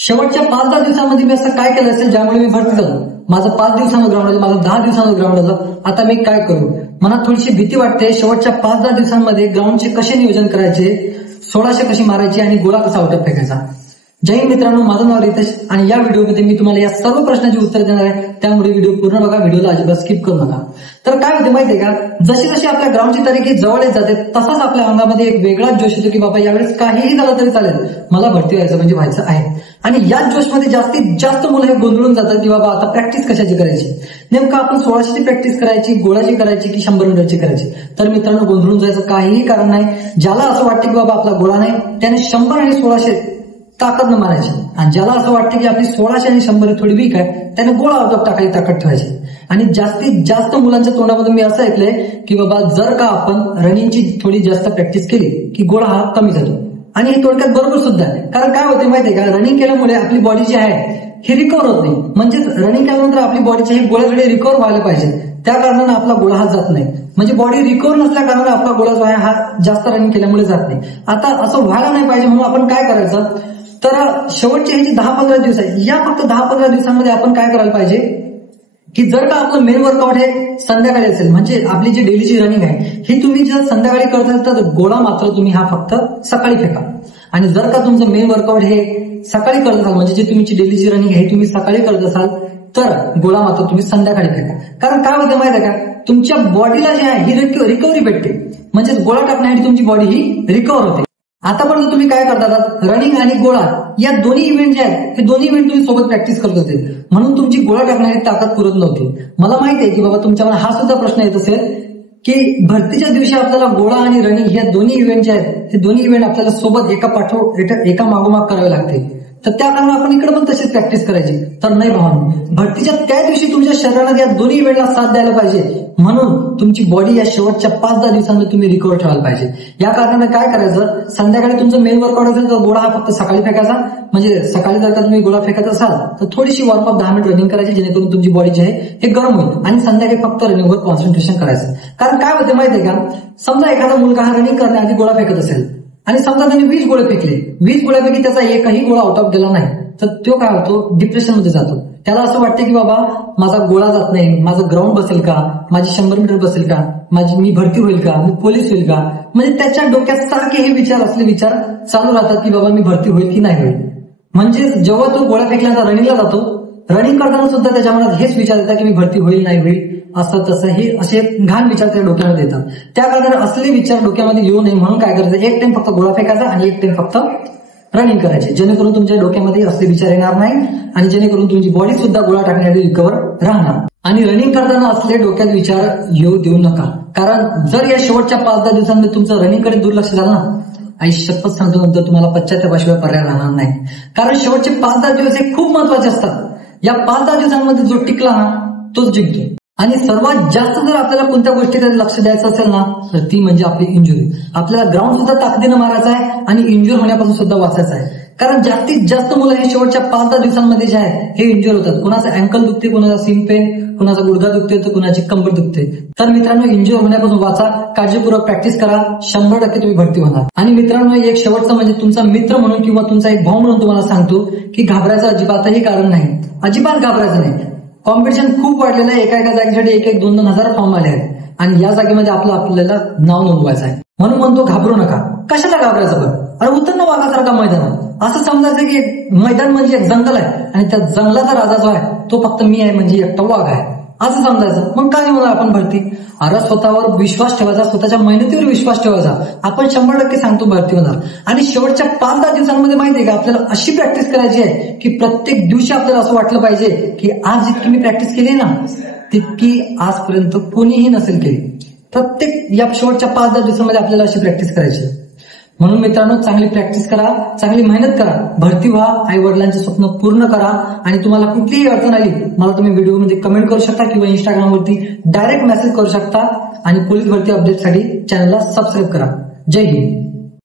शेवटच्या 5-10 दिवसांमध्ये मी असं काय केलं असेल ज्यामुळे मी भरती झालो. माझं 5 दिवसांवर ग्राउंड आलं, माझं 10 दिवसांवर ग्राउंड आलं. आता मी काय करू? मनात थोडीशी भीती वाटते. शेवटच्या 5-10 दिवसांमध्ये ग्राउंडचे कसे नियोजन करायचे, 1600 कशी मारायची आणि गोळा कसा आउट फेकायचा. जय हिंद मित्रांनो, माझं नाव रितेश आणि या व्हिडिओमध्ये मी तुम्हाला या सर्व प्रश्नांची उत्तर देणार आहे. त्यामुळे व्हिडिओ पूर्ण बघा, व्हिडिओला अजिबात स्किप करू नका. तर काय होते माहितीये का, जशी जशी आपल्या ग्राउंडची तारीख जवळ येत जाते तसाच आपल्या अंगामध्ये एक वेगळाच जोश येतो की बाबा यावेळेस काहीही झालं तरी चालेल, मला भरती व्हायचं म्हणजे व्हायचं आहे. आणि याच जोशमध्ये जास्तीत जास्त मुलं हे गोंधळून जातात की बाबा आता प्रॅक्टिस कशाची करायची, नेमकं आपण 1600ची प्रॅक्टिस करायची, गोळाची करायची की 100 मीटरची करायची. तर मित्रांनो, गोंधळून जायचं काहीही कारण नाही. ज्याला असं वाटतं की बाबा आपला गोळा नाही त्याने 100 आणि 1600 ताकद न मारायची, आणि ज्याला असं वाटतं की आपली 1600 आणि 100 थोडी वीक आहे त्याने गोळा आउट टाकायची ताकद ठेवायची. आणि जास्तीत जास्त मुलांच्या तोंडामधून मी असं ऐकलंय की बाबा जर का आपण रनिंगची थोडी जास्त प्रॅक्टिस केली की गोळा हा कमी जातो. आणि हे थोडक्यात बरोबर सुद्धा आहे. कारण काय होते माहितीये का, रनिंग केल्यामुळे आपली बॉडी जी आहे ही रिकव्हर होत नाही. म्हणजेच रनिंग केल्यानंतर आपली बॉडीचे हे गोळ्याकडे रिकव्हर व्हायला पाहिजे, त्या कारणाने आपला गोळा हा जात नाही. म्हणजे बॉडी रिकव्हर नसल्या कारणाने आपला गोळा जो आहे हा जास्त रनिंग केल्यामुळे जात नाही. आता असं व्हायला नाही पाहिजे म्हणून आपण काय करायचं, तर शेवटचे हे जे 10-15 दिवस आहे या फक्त 10-15 दिवसांमध्ये आपण काय करायला पाहिजे की जर का आपलं मेन वर्कआउट हे संध्याकाळी असेल, म्हणजे आपली जी डेलीची रनिंग आहे ही तुम्ही जर संध्याकाळी करत असाल तर गोळा मात्र तुम्ही हा फक्त सकाळी फेका. आणि जर का तुमचं मेन वर्कआउट हे सकाळी करत असाल, म्हणजे जी तुमची डेलीची रनिंग आहे तुम्ही सकाळी करत असाल तर गोळा मात्र तुम्ही संध्याकाळी फेका. कारण काय होतं माहिती आहे का, तुमच्या बॉडीला जे आहे ही रिकव्हरी भेटते, म्हणजे गोळा टाकण्यासाठी तुमची बॉडी ही रिकव्हर होते. आतापर्यंत तुम्ही काय करतात, रनिंग आणि गोळा या दोन्ही इव्हेंट जे आहेत हे दोन्ही इव्हेंट तुम्ही सोबत प्रॅक्टिस करत होते, म्हणून तुमची गोळा टाकण्याची ताकद पुरत नव्हती. मला माहिती आहे की बाबा तुमच्याला हा सुद्धा प्रश्न येत असेल की भरतीच्या दिवशी आपल्याला गोळा आणि रनिंग हे दोन्ही इव्हेंट जे आहेत हे दोन्ही इव्हेंट आपल्याला सोबत एका मागोमाग करावे लागते. तर त्या कारणाने आपण इकडे पण तशीच प्रॅक्टिस करायची. तर नाही भावांनो, भरतीच्या त्या दिवशी तुमच्या शरीराला या दोन्ही इव्हेंटला साथ द्यायला पाहिजे, म्हणून तुमची बॉडी या शेवटच्या 5-10 दिवसांमध्ये तुम्ही रिकव्हर ठेवायला पाहिजे. या कारणाने काय करायचं, संध्याकाळी तुमचं मेन वर्कआउट असेल तर गोळा हा फक्त सकाळी फेकायचा. म्हणजे सकाळी जर का तुम्ही गोळा फेकत असाल तर थोडीशी वॉर्मअप 10 मिनिट रनिंग करायची, जेणेकरून तुमची बॉडी जी आहे हे गरम होईल. आणि संध्याकाळी फक्त रनिंगवर कॉन्सन्ट्रेशन करायचं. कारण काय होते माहितीये का, समजा एखादा मुलगा हा रनिंग करण्याआधी गोळा फेकत असेल आणि समजा त्याने 20 गोळे फेकले, 20 गोळ्यापैकी त्याचा एकही गोळा आउट ऑफ गेला नाही, तर तो काय होतो, डिप्रेशन मध्ये जातो. त्याला असं वाटतं की बाबा माझा गोळा जात नाही, माझं ग्राउंड बसेल का, माझी 100 मीटर बसेल का, मी भरती होईल का, मी पोलीस होईल का. म्हणजे त्याच्या डोक्यात सारखे हे विचार असले विचार चालू राहतात की बाबा मी भरती होईल की नाही होईल. म्हणजे जेव्हा तो गोळा फेकल्यानंतर रनिंगला जातो, रनिंग करताना सुद्धा त्याच्या मनात हेच विचार येतात की मी भरती होईल नाही होईल, असं तसं हे असे घाण विचार त्या डोक्यामध्ये येतात. त्या कारणाने असले विचार डोक्यामध्ये येऊ नये म्हणून काय करायचं, एक टाइम फक्त गोळा फेकायचा आणि एक टाइम फक्त रनिंग करायची, जेणेकरून तुमच्या डोक्यामध्ये असले विचार येणार नाही आणि जेणेकरून तुमची बॉडी सुद्धा गोळा टाकण्यासाठी रिकव्हर राहणार. आणि रनिंग करताना असले डोक्यात विचार येऊ देऊ नका. कारण जर या शेवटच्या 5-10 दिवसांमध्ये तुमचं रनिंगकडे दुर्लक्ष झालं ना, आई शपथ सांगतो नंतर तुम्हाला पश्चात्तापाशिवाय पर्याय राहणार नाही. कारण शेवटचे 5-10 दिवस हे खूप महत्वाचे असतात. या 5-10 दिवसांमध्ये जो टिकला ना तोच जिंकतो. आणि सर्वात जास्त जर आपल्याला कोणत्या गोष्टीकडे लक्ष द्यायचं असेल ना तर ती म्हणजे आपली इंजुरी. आपल्याला ग्राउंड सुद्धा ताकदीनं मारायचा आहे आणि इंजुर होण्यापासून सुद्धा वाचायचं आहे. कारण जास्तीत जास्त मुलं हे शेवटच्या 5-10 दिवसांमध्ये जे आहे हे इंजुर होतात. कुणाचं अँकल दुखते, कुणाचा सीम पेन, कुणाचा गुडघा दुखते तर कुणाची कंबर दुखते. तर मित्रांनो, इंजुर होण्यापासून वाचा, काळजीपूर्वक प्रॅक्टिस करा, 100% तुम्ही भरती होणार. आणि मित्रांनो, एक शेवटचं म्हणजे तुमचा मित्र म्हणून किंवा तुमचा एक भाऊ म्हणून तुम्हाला सांगतो की घाबरायचं अजिबातही कारण नाही. अजिबात घाबरायचं नाही. कॉम्पिटिशन खूप वाढलेलं आहे. एका जागेसाठी 1-2 हजार फॉर्म आले आहेत आणि या जागेमध्ये आपल्याला नाव नोंदवायचं आहे. म्हणून म्हणतो घाबरू नका. कशाला घाबरायचं बरं, अरे उतरणं वाघासारखा मैदान. असं समजायचं की मैदान म्हणजे एक जंगल आहे आणि त्या जंगलाचा राजा जो आहे तो फक्त मी आहे, म्हणजे एकटा वाघ आहे असं समजायचं. मग काय होणार आपण भरती. अरे स्वतःवर विश्वास ठेवायचा, स्वतःच्या मेहनतीवर विश्वास ठेवायचा. आपण 100% सांगतो भरती होणार. आणि शेवटच्या 5-10 दिवसांमध्ये माहितीये का आपल्याला अशी प्रॅक्टिस करायची आहे की प्रत्येक दिवशी आपल्याला असं वाटलं पाहिजे की आज जितकी मी प्रॅक्टिस केली ना तितकी आजपर्यंत कोणीही नसेल केली. प्रत्येक या शेवटच्या 5-10 दिवसांमध्ये आपल्याला अशी प्रॅक्टिस करायची. म्हणून मित्रांनो, चांगली प्रॅक्टिस करा, चांगली मेहनत करा, भरती व्हा, आई वडिलांचे स्वप्न पूर्ण करा. आणि तुम्हाला कुठलीही अडचण आली मला तुम्ही व्हिडिओमध्ये कमेंट करू शकता किंवा इंस्टाग्रामवरती डायरेक्ट मेसेज करू शकता. आणि पोलीस भरती अपडेटसाठी चॅनलला सबस्क्राईब करा. जय हिंद.